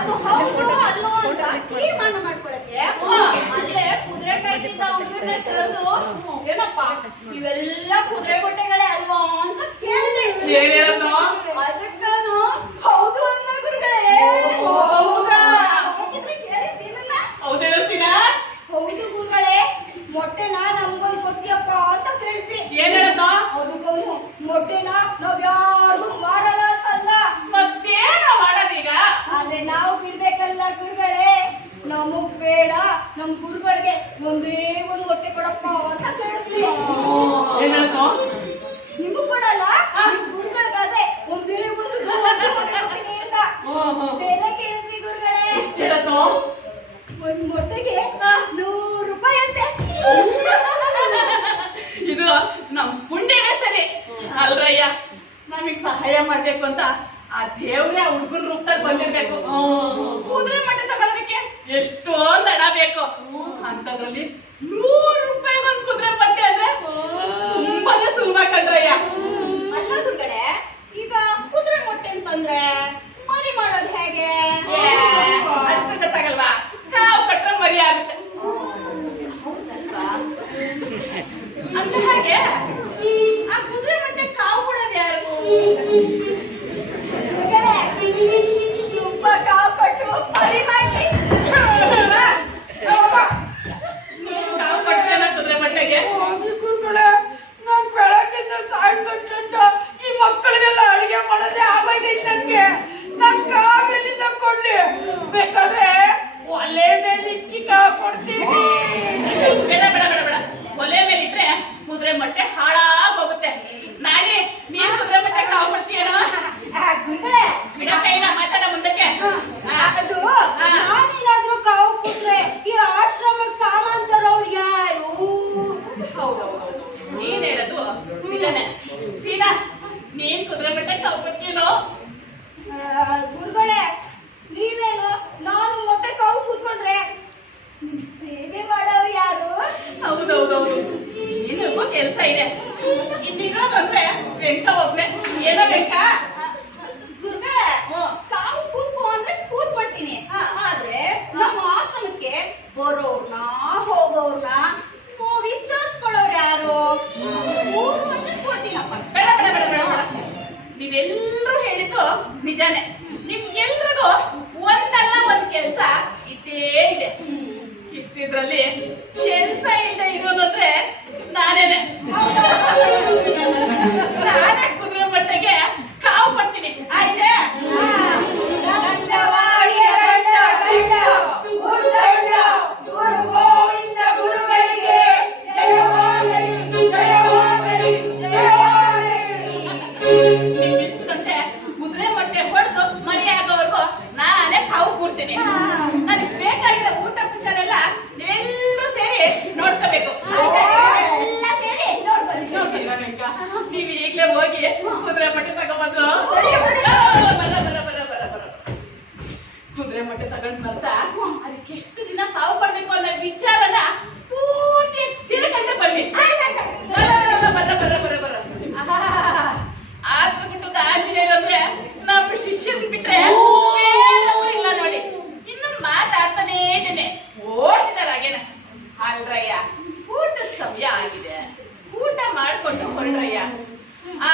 ಅದು ಹೌದು ಅಲ್ಲೋ ಅಂತ ತೀರ್ಮಾನ ಮಾಡ್ಕೊಳಕ್ಕೆ? ಅಲ್ಲೇ ಕುದುರೆ ಕಾಯ್ತಿದ್ದ ಹುಡುಗರನ್ನ ಕರೆದು ಏನಪ್ಪ ಇವೆಲ್ಲ ಕುದುರೆ ಬಟ್ಟೆಗಳೇ ಅಲ್ವಾ ಅಂತ ಕೇಳಿದೆ? ಅದಕ್ಕನು ಹೌದು ಅಂದ ಗುರುಗಳೇ. ಹೌದಾ? ಹೌದೇನೋ ಸೀನಾ? ಹೌದು ಗುರುಗಳೇ ಮೊಟ್ಟೆನ ನಮ್ಗೊಂದು ಕೊಟ್ಟಿಯಪ್ಪ ಅಂತ ಕೇಳಿದ್ವಿ. ಏನ್ ಅವನು ಮೊಟ್ಟೆನ ನಾವ್ ಯಾರು ಮಾರಲ್ಲ ಅಂತಂದ ಮತ್ತೇನ ಮಾಡೋದೀಗ ಆದ್ರೆ ನಾವು ಬಿಡ್ಬೇಕಲ್ಲ ಗುರುಗಳೇ ನಮಗ್ ಬೇಡ ನಮ್ ಗುರುಗಳಿಗೆ ಒಂದೇ ಒಂದು ಹೊಟ್ಟೆ ಕೊಡಪ್ಪ ಅಂತ ಕೇಳಿದ್ವಿ ನಿಮಗೂ ಕೊಡಲ್ಲ ನಿಮ್ ಗುರುಗಳಿಗಾದ್ರೆ ಒಂದೇ ಒಂದು. ಬೆಲೆ ಕೇಳಿದ್ವಿ ಗುರುಗಳೇ? ಒಂದ್ ಮೊಟ್ಟೆಗೆ ನೂರು ರೂಪಾಯಿ ಅಂತೆ. ಇದು ನಮ್ ಪುಣ್ಯನೇ ಸರಿ ಅಲ್ರಯ್ಯ ನಮಗ್ ಸಹಾಯ ಮಾಡ್ಬೇಕು ಅಂತ ಆ ದೇವ್ರೆ ಆ ಹುಡುಗನ ರೂಪದಲ್ಲಿ ಬಂದಿರ್ಬೇಕು. ಕುದುರೆ ಮಠ ತಗೊಳೋದಕ್ಕೆ ಎಷ್ಟೊಂದ್ ಹಣ ಬೇಕು. ಅಂತದ್ರಲ್ಲಿ ನೂರು ರೂಪಾಯಿ ಒಂದ್ ಕುದುರೆ ಬಟ್ಟೆ ಅಂದ್ರೆ ತುಂಬಾನೇ ಸುಲಭ ಕಂಡ್ರಯ್ಯ ಅಲ್ಲ ಗುರುಗಳೇ ಈಗ ಕುದುರೆ ಮೊಟ್ಟೆ ಅಂತಂದ್ರೆ ಮರಿ ಮಾಡೋದು ಹೇಗೆ? ಅಷ್ಟು ಗೊತ್ತಾಗಲ್ವಾ? ನಾವು ಕಟ್ರೆ ಮರಿ ಆಗುತ್ತೆ. ಅಂತ ಹಾಗೆ ಆ ಕುದುರೆ ಮೊಟ್ಟೆ ಕಾವು ಕೊಡೋದು ಯಾರು? ¡Ay, ಏನೋ ಗುರುಗಳೇ ಹ್ಮ್. ಕಾವು ಕೂತ್ಕೋ ಅಂದ್ರೆ ಕೂತ್ಕೊಳ್ತೀನಿ. ಆದ್ರೆ ನಮ್ಮ ಆಶ್ರಮಕ್ಕೆ ಬರೋರ್ನ ಹೋಗೋರ್ನ ನೋಡಿ ವಿಚಾರಿಸ್ಕೊಳ್ಳೋರು ಯಾರು? ಕೊಡ್ತೀನಪ್ಪ ಬೇಡ ಬೇಡ ಬೇಡ ಬೇಡ ನೀವೆಲ್ರೂ ಹೇಳಿದ್ದು ನಿಜಾನೇ. ನಿಮ್ಗೆಲ್ರಿಗೂ ಒಂದಲ್ಲ ಒಂದ್ ಕೆಲ್ಸ ಇದ್ದೇ ಇದೆ. ಇಷ್ಟಿದ್ರಲ್ಲಿ ಮೊಟ್ಟೆ ತಗೊಂಡ್ ಬರ್ತಾ? ಅದಕ್ಕೆ ಎಷ್ಟು ದಿನ ಸಾವು ಪಡ್ಬೇಕು ಅನ್ನೋ ವಿಚಾರನ ಪೂರ್ತಿ ತಿಳ್ಕೊಂಡು ಬನ್ನಿ. ಇಲ್ಲ ನೋಡಿ. ಮಾತಾಡ್ತಾನೇ ಅಲ್ರಯ್ಯ ಊಟದ ಸಮಯ ಆಗಿದೆ. ಊಟ ಮಾಡ್ಕೊಂಡು ಹೊರಡ್ರಯ್ಯ. ಆ